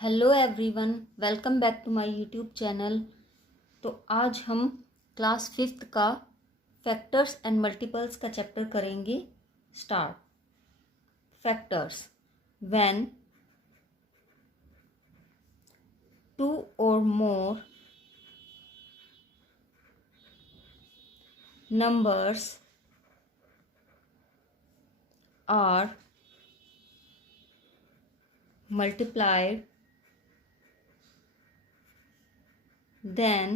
Hello everyone, welcome back to my YouTube channel. तो आज हम क्लास 5th का फैक्टर्स एंड मल्टीपल्स का चैप्टर करेंगे। Start. Factors. When two or more numbers are multiplied, then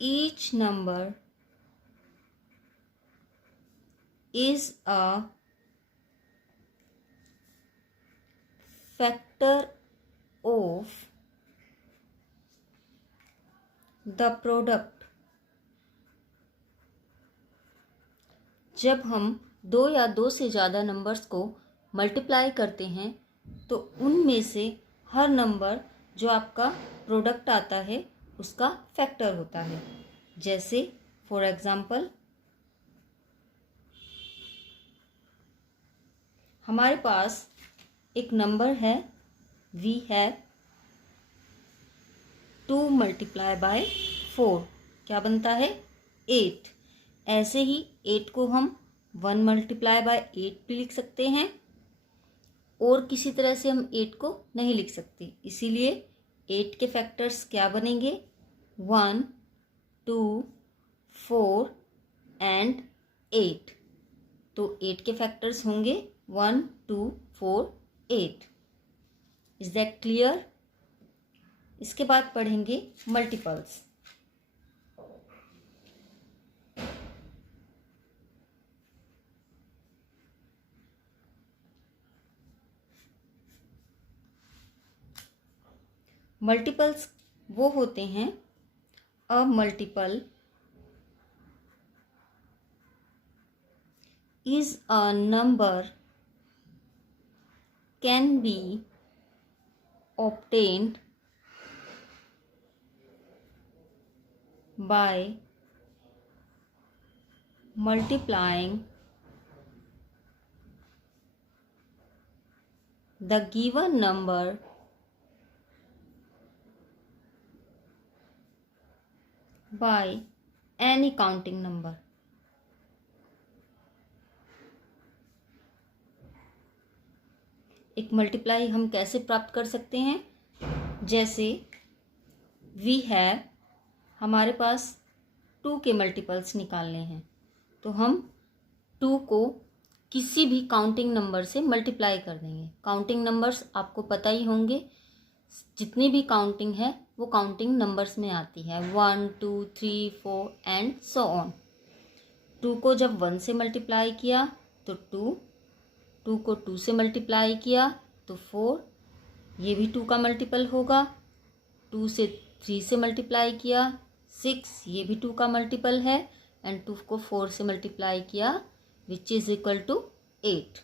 each number is a factor of the product। जब हम दो या दो से ज़्यादा नंबर्स को मल्टीप्लाई करते हैं तो उनमें से हर नंबर जो आपका प्रोडक्ट आता है उसका फैक्टर होता है। जैसे फॉर एग्जांपल हमारे पास एक नंबर है, वी हैव 2 मल्टीप्लाई बाय 4, क्या बनता है 8। ऐसे ही 8 को हम 1 मल्टीप्लाई बाय 8 भी लिख सकते हैं और किसी तरह से हम 8 को नहीं लिख सकते, इसीलिए 8 के फैक्टर्स क्या बनेंगे 1, 2, 4 एंड 8। तो 8 के फैक्टर्स होंगे 1, 2, 4, 8। Is that clear? इसके बाद पढ़ेंगे मल्टीपल्स। मल्टीपल्स वो होते हैं, a multiple is a number can be obtained by multiplying the given number by any counting number। एक मल्टीप्लाई हम कैसे प्राप्त कर सकते हैं? जैसे वी हैव, हमारे पास 2 के मल्टीपल्स निकालने हैं तो हम 2 को किसी भी काउंटिंग नंबर से मल्टीप्लाई कर देंगे। काउंटिंग नंबर्स आपको पता ही होंगे, जितनी भी काउंटिंग है वो काउंटिंग नंबर्स में आती है, 1, 2, 3, 4 एंड सो ऑन। 2 को जब 1 से मल्टीप्लाई किया तो 2 को 2 से मल्टीप्लाई किया तो 4, ये भी 2 का मल्टीपल होगा। 2 से 3 से मल्टीप्लाई किया 6, ये भी 2 का मल्टीपल है। एंड 2 को 4 से मल्टीप्लाई किया विच इज़ इक्वल टू 8।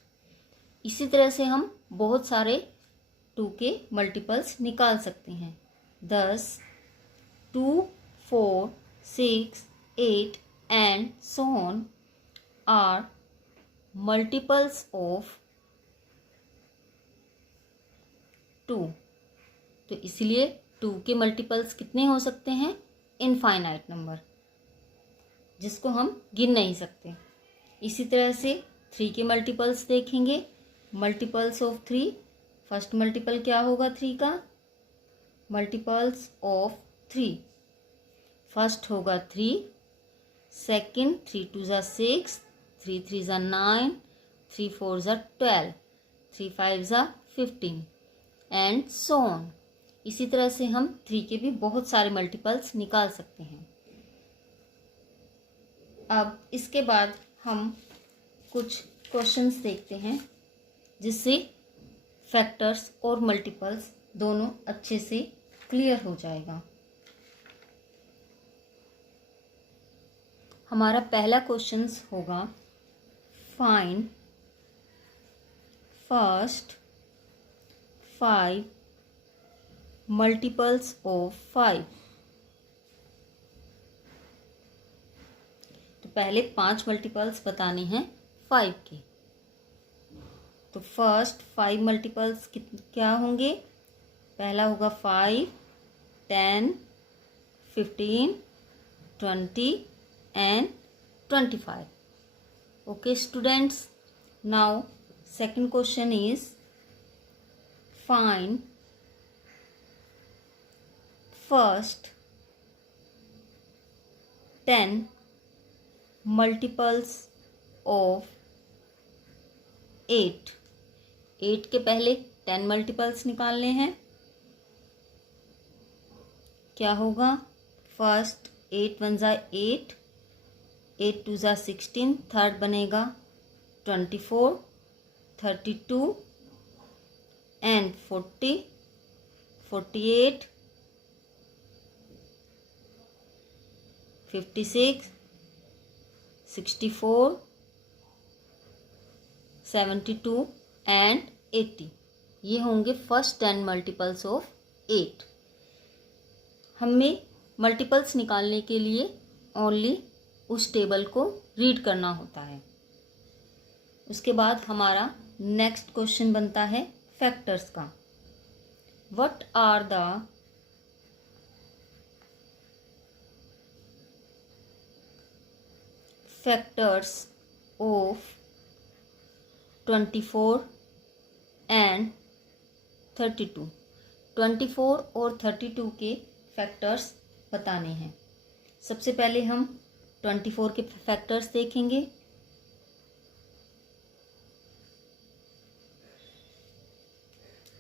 इसी तरह से हम बहुत सारे 2 के मल्टीपल्स निकाल सकते हैं। thus 2, 4, 6, 8 and so on are multiples of 2। तो इसलिए 2 के मल्टीपल्स कितने हो सकते हैं? इनफाइनाइट नंबर, जिसको हम गिन नहीं सकते। इसी तरह से 3 के मल्टीपल्स देखेंगे। मल्टीपल्स ऑफ 3, फर्स्ट मल्टीपल क्या होगा 3 का? मल्टीपल्स ऑफ 3, फर्स्ट होगा 3, सेकेंड 3 2 ज़ा 6, 3 3 ज़ा 9, 3 4 ज़ा 12, 3 5 ज़ा 15 एंड सो ऑन। इसी तरह से हम 3 के भी बहुत सारे मल्टीपल्स निकाल सकते हैं। अब इसके बाद हम कुछ क्वेश्चंस देखते हैं जिससे फैक्टर्स और मल्टीपल्स दोनों अच्छे से क्लियर हो जाएगा। हमारा पहला क्वेश्चन होगा फाइंड फर्स्ट 5 मल्टीपल्स ऑफ 5। तो पहले 5 मल्टीपल्स बताने हैं 5 के। तो फर्स्ट 5 मल्टीपल्स क्या होंगे? पहला होगा 5, 10, 15, 20 and 25. Okay students, now second question is find first 10 multiples of 8. 8 के पहले 10 मल्टीपल्स निकालने हैं. क्या होगा? फर्स्ट 8 1 ज़ा 8, 8 2 ज़ा 16, थर्ड बनेगा 24, 32 एंड 40, 48, 56, 64, 72 एंड 80. ये होंगे फर्स्ट 10 मल्टीपल्स ऑफ 8. हमें मल्टीपल्स निकालने के लिए ओनली उस टेबल को रीड करना होता है. उसके बाद हमारा नेक्स्ट क्वेश्चन बनता है फैक्टर्स का. What are the factors of 24 and 32. 24 और 32 के फैक्टर्स बताने हैं. सबसे पहले हम 24 के फैक्टर्स देखेंगे.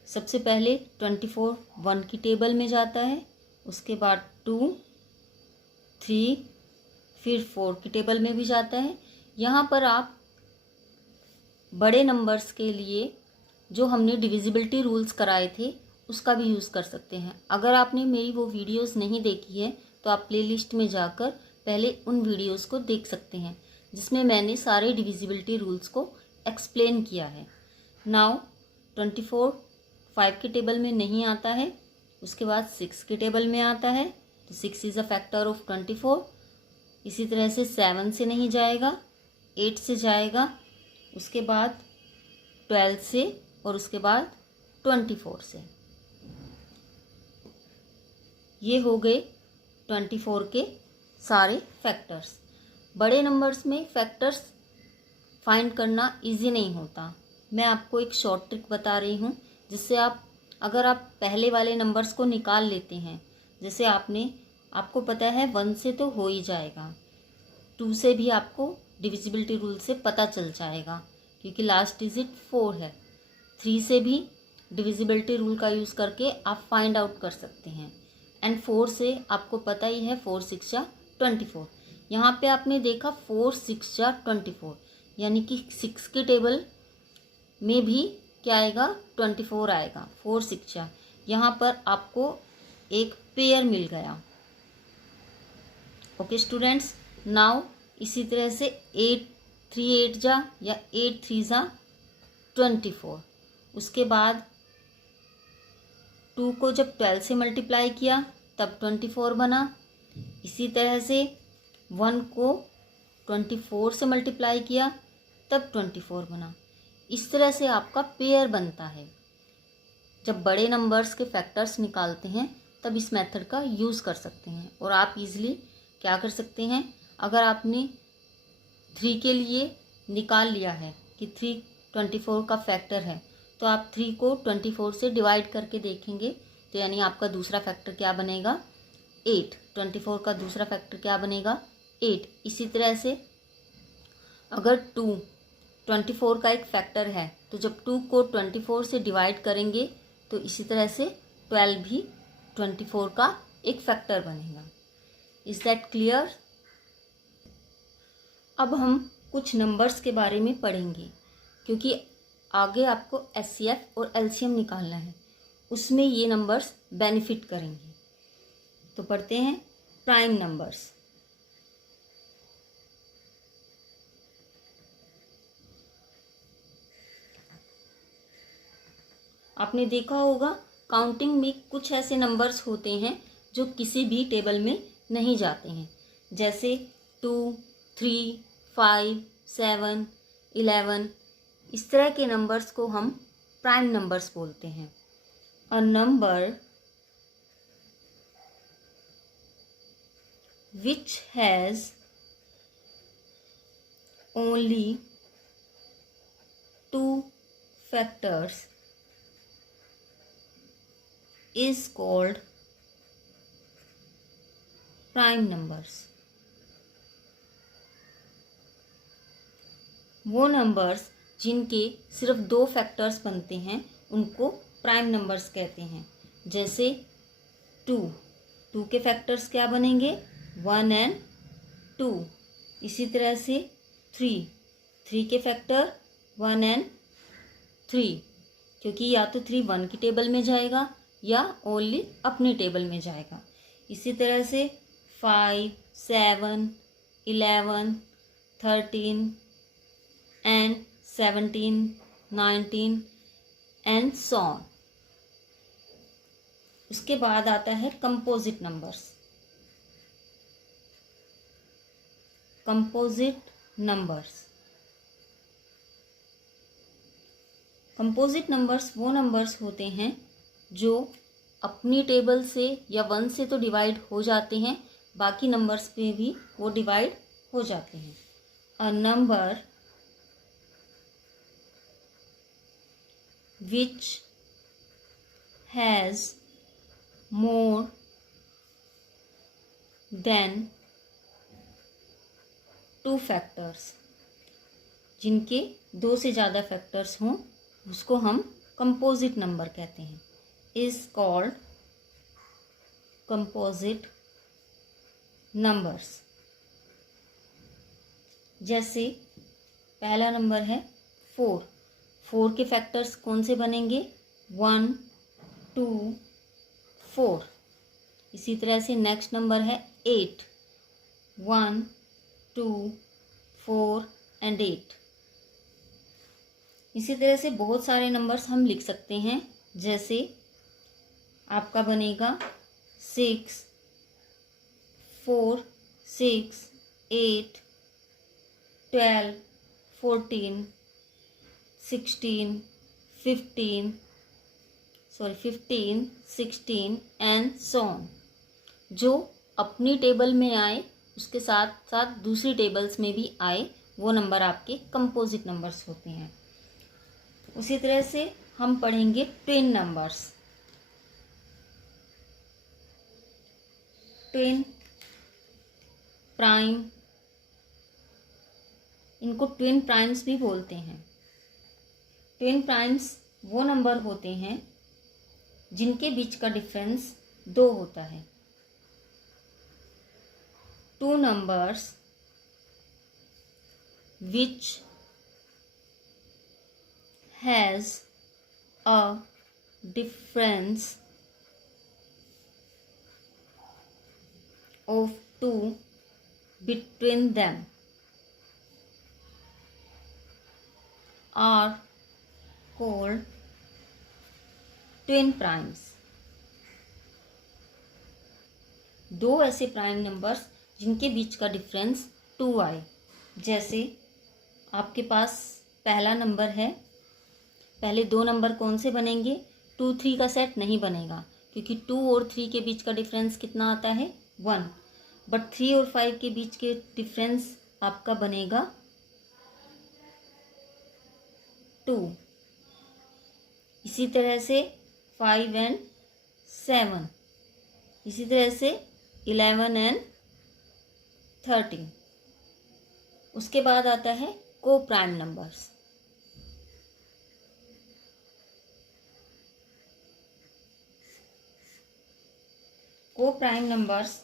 सबसे पहले 24 1 की टेबल में जाता है, उसके बाद 2, 3, फिर 4 की टेबल में भी जाता है. यहाँ पर आप बड़े नंबर्स के लिए जो हमने डिविजिबिलिटी रूल्स कराए थे उसका भी यूज़ कर सकते हैं. अगर आपने मेरी वो वीडियोस नहीं देखी है तो आप प्लेलिस्ट में जाकर पहले उन वीडियोस को देख सकते हैं जिसमें मैंने सारे डिविजिबिलिटी रूल्स को एक्सप्लेन किया है. नाउ 24 5 के टेबल में नहीं आता है, उसके बाद 6 के टेबल में आता है, तो 6 इज़ अ फैक्टर ऑफ 24. इसी तरह से 7 से नहीं जाएगा, 8 से जाएगा, उसके बाद 12 से और उसके बाद 24 से. ये हो गए 24 के सारे फैक्टर्स. बड़े नंबर्स में फैक्टर्स फाइंड करना इजी नहीं होता. मैं आपको एक शॉर्ट ट्रिक बता रही हूँ जिससे अगर आप पहले वाले नंबर्स को निकाल लेते हैं, जैसे आपको पता है 1 से तो हो ही जाएगा, 2 से भी आपको डिविजिबिलिटी रूल से पता चल जाएगा क्योंकि लास्ट डिजिट 4 है. 3 से भी डिविजिबिलिटी रूल का यूज़ करके आप फाइंड आउट कर सकते हैं. एंड 4 से आपको पता ही है 4 6 जा 24. यहाँ पे आपने देखा 4 6 जा 24, यानी कि 6 के टेबल में भी क्या आएगा? 24 आएगा. 4 6 जा, यहाँ पर आपको एक पेयर मिल गया. ओके स्टूडेंट्स, नाउ इसी तरह से 8 3 8 जा या 8 3 जा 24. उसके बाद 2 को जब 12 से मल्टीप्लाई किया तब 24 बना. इसी तरह से 1 को 24 से मल्टीप्लाई किया तब 24 बना. इस तरह से आपका पेयर बनता है. जब बड़े नंबर्स के फैक्टर्स निकालते हैं तब इस मेथड का यूज़ कर सकते हैं. और आप इजीली क्या कर सकते हैं, अगर आपने 3 के लिए निकाल लिया है कि 3 24 का फैक्टर है, तो आप 3 को 24 से डिवाइड करके देखेंगे तो यानी आपका दूसरा फैक्टर क्या बनेगा? 8. 24 का दूसरा फैक्टर क्या बनेगा? 8. इसी तरह से अगर 2 24 का एक फैक्टर है तो जब 2 को 24 से डिवाइड करेंगे तो इसी तरह से 12 भी 24 का एक फैक्टर बनेगा. Is that clear? अब हम कुछ नंबर्स के बारे में पढ़ेंगे क्योंकि आगे आपको एचसीएफ और एलसीएम निकालना है, उसमें ये नंबर्स बेनिफिट करेंगे. तो पढ़ते हैं प्राइम नंबर्स. आपने देखा होगा काउंटिंग में कुछ ऐसे नंबर्स होते हैं जो किसी भी टेबल में नहीं जाते हैं, जैसे 2 3 5 7 11 इस तरह के नंबर्स को हम प्राइम नंबर्स बोलते हैं। A number which has only 2 factors is called prime numbers. वो नंबर्स जिनके सिर्फ 2 फैक्टर्स बनते हैं उनको प्राइम नंबर्स कहते हैं। जैसे 2 के फैक्टर्स क्या बनेंगे? 1 एंड 2। इसी तरह से 3 के फैक्टर 1 एंड 3, क्योंकि या तो 3 1 की टेबल में जाएगा या ओनली अपनी टेबल में जाएगा। इसी तरह से 5, 7, 11, 13 एंड 17, 19 एंड सो ऑन। उसके बाद आता है कंपोजिट नंबर्स। कंपोजिट नंबर्स वो नंबर्स होते हैं जो अपनी टेबल से या 1 से तो डिवाइड हो जाते हैं, बाकी नंबर्स पे भी वो डिवाइड हो जाते हैं। A number which has more than 2 factors, जिनके 2 से ज़्यादा फैक्टर्स हों उसको हम कंपोजिट नंबर कहते हैं। Is called composite numbers. जैसे पहला नंबर है 4 के फैक्टर्स कौन से बनेंगे? 1, 2, 4। इसी तरह से नेक्स्ट नंबर है 8, 1, 2, 4 एंड 8। इसी तरह से बहुत सारे नंबर्स हम लिख सकते हैं। जैसे आपका बनेगा 6, 4, 6, 8, 12, 14, 16, 15, 16 एंड सो ऑन। जो अपनी टेबल में आए उसके साथ साथ दूसरी टेबल्स में भी आए, वो नंबर आपके कंपोजिट नंबर्स होते हैं। उसी तरह से हम पढ़ेंगे ट्विन नंबर्स। ट्विन, प्राइम, इनको ट्विन प्राइम्स भी बोलते हैं। ट्विन प्राइम्स वो नंबर होते हैं जिनके बीच का डिफरेंस 2 होता है। 2 numbers which has a difference of 2 between them are called twin primes। 2 ऐसे प्राइम नंबर्स जिनके बीच का डिफरेंस 2 आए। जैसे आपके पास पहला नंबर है, पहले 2 नंबर कौन से बनेंगे? 2, 3 का सेट नहीं बनेगा, क्योंकि 2 और 3 के बीच का डिफरेंस कितना आता है? 1। बट 3 और 5 के बीच के डिफरेंस आपका बनेगा 2। इसी तरह से 5 एंड 7, इसी तरह से 11 एंड 13। उसके बाद आता है को प्राइम नंबर्स। को प्राइम नंबर्स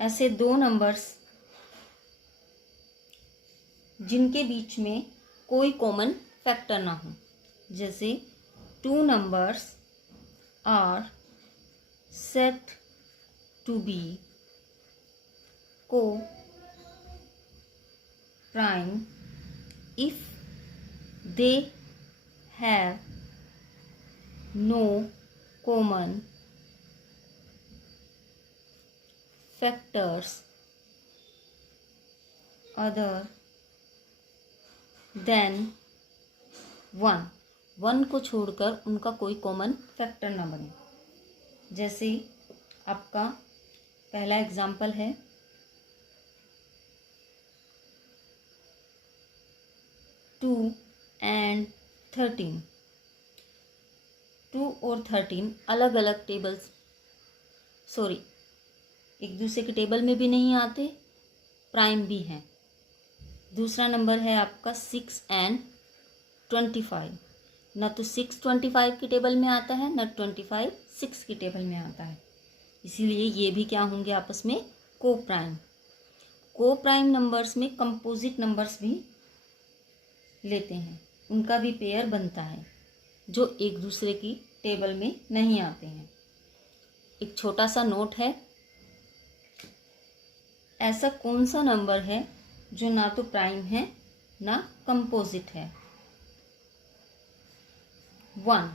ऐसे 2 नंबर्स जिनके बीच में कोई कॉमन फैक्टर ना हो। जैसे 2 numbers are said to be co-prime if they have no common factors other than one को छोड़कर उनका कोई कॉमन फैक्टर ना बने। जैसे आपका पहला एग्जाम्पल है 2 and 13। 2 और 13 अलग अलग टेबल्स एक दूसरे के टेबल में भी नहीं आते, प्राइम भी हैं। दूसरा नंबर है आपका 6 and 25। ना तो 6 25 के टेबल में आता है, ना 25 6 के टेबल में आता है, इसीलिए ये भी क्या होंगे आपस में को प्राइम। को प्राइम नंबर्स में कंपोजिट नंबर्स भी लेते हैं, उनका भी पेयर बनता है जो एक दूसरे की टेबल में नहीं आते हैं। एक छोटा सा नोट है, ऐसा कौन सा नंबर है जो ना तो प्राइम है ना कंपोजिट है? 1।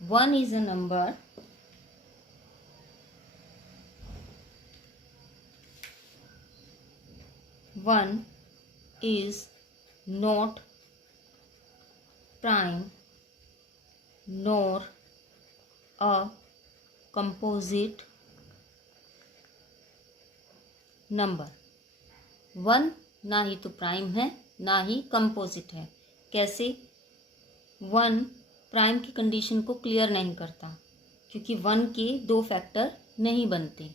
1 is a number one is not prime nor a composite number. 1 ना ही तो प्राइम है ना ही कंपोजिट है। कैसे? 1 प्राइम की कंडीशन को क्लियर नहीं करता, क्योंकि 1 के 2 फैक्टर नहीं बनते।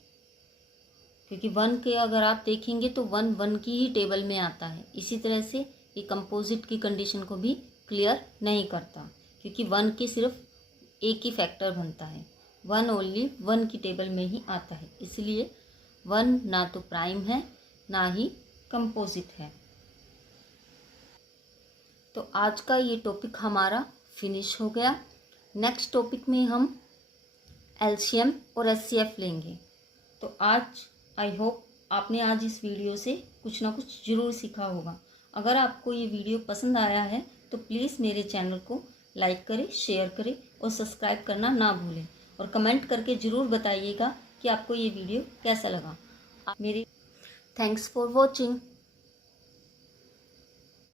क्योंकि 1 के अगर आप देखेंगे तो 1 की ही टेबल में आता है। इसी तरह से ये कंपोजिट की कंडीशन को भी क्लियर नहीं करता, क्योंकि 1 के सिर्फ एक ही फैक्टर बनता है। 1 ओनली 1 की टेबल में ही आता है, इसलिए 1 ना तो प्राइम है ना ही कंपोजिट है। तो आज का ये टॉपिक हमारा फिनिश हो गया। नेक्स्ट टॉपिक में हम एलसीएम और एचसीएफ लेंगे। तो आज आई होप आपने आज इस वीडियो से कुछ ना कुछ ज़रूर सीखा होगा। अगर आपको ये वीडियो पसंद आया है तो प्लीज़ मेरे चैनल को लाइक करें, शेयर करें और सब्सक्राइब करना ना भूलें, और कमेंट करके ज़रूर बताइएगा कि आपको ये वीडियो कैसा लगा। मेरे थैंक्स फॉर वॉचिंग।